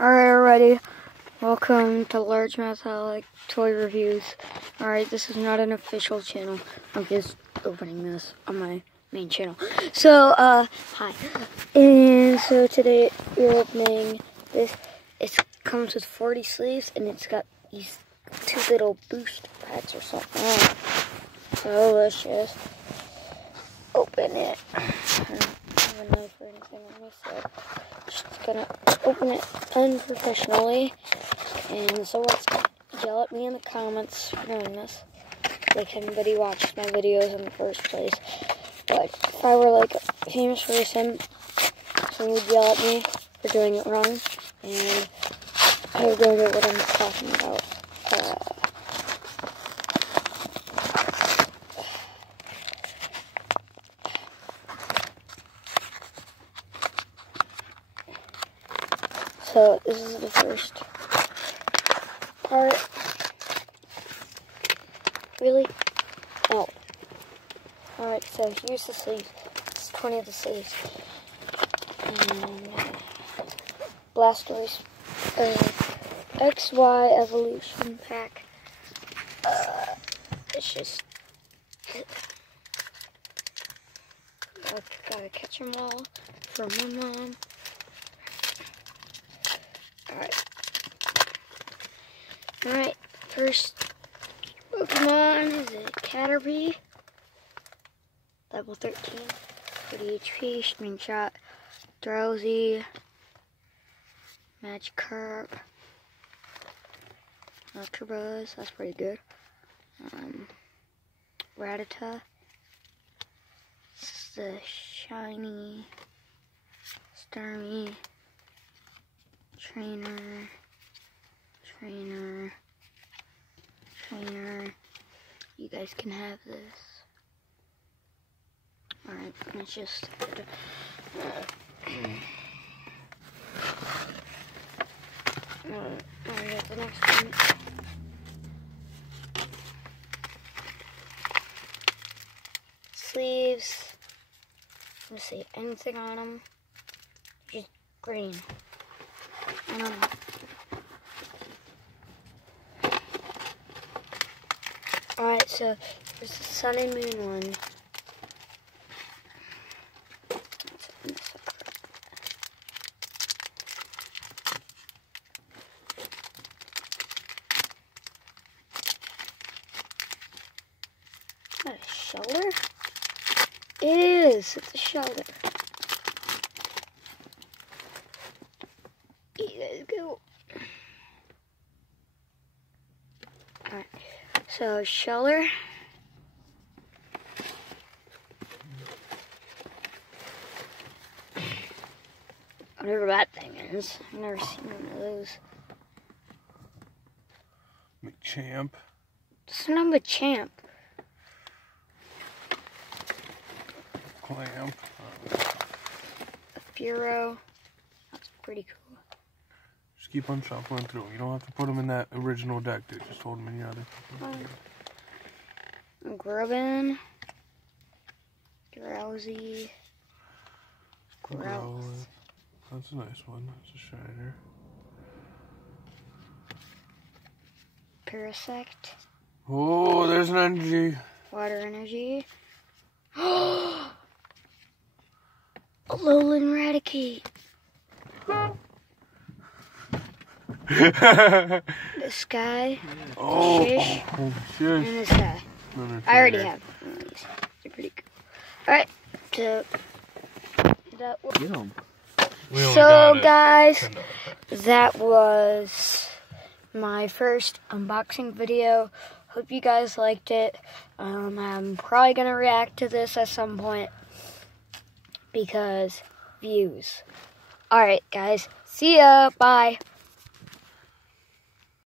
Alright, everybody. Welcome to Largemouth Alec Toy Reviews. Alright, this is not an official channel. I'm just opening this on my main channel. So, hi. And so today we're opening this. It comes with 40 sleeves and it's got these two little boost pads or something on it. So let's just open it. I don't have a knife or anything on me, so just gonna open it unprofessionally. And so let's yell at me in the comments for doing this. Like anybody watched my videos in the first place. But if I were like a famous person, someone would yell at me for doing it wrong. And I would know what I'm talking about. So this is the first part. Really? Oh. Alright, so here's the sleeves. It's 20 of the sleeves. And Blastoise XY Evolution Pack. It's just... gotta catch them all from my mom. Alright, first Pokemon is a Caterpie, level 13, 30 HP, Screenshot, Drowsy, Magikarp, Electabuzz, that's pretty good, Rattata, this is the shiny, Starmie, Trainer, you guys can have this. Alright, let's just alright, the next one. Sleeves. Let's see, anything on them? Just green. I don't know. Alright, so there's the Sun and Moon one. Is that a shoulder? It is! It's a shoulder. You guys go. Alright. So, Sheller, whatever that thing is, I've never seen one of those. McChamp. It's not Machamp. Clamp. A Furo. That's pretty cool. Just keep on shuffling through. You don't have to put them in that original deck, dude. Just hold them in your other. Grubbin. Drowsy. Growlithe. That's a nice one. That's a shiner. Parasect. Oh, there's an energy. Water Energy. Alolan Raticate. This guy. Oh, Shish. Oh, And this guy. I already have one of these. They're pretty cool. Alright, so that was... So guys, that was my first unboxing video. Hope you guys liked it. I'm probably going to react to this at some point because views. Alright guys, see ya, bye.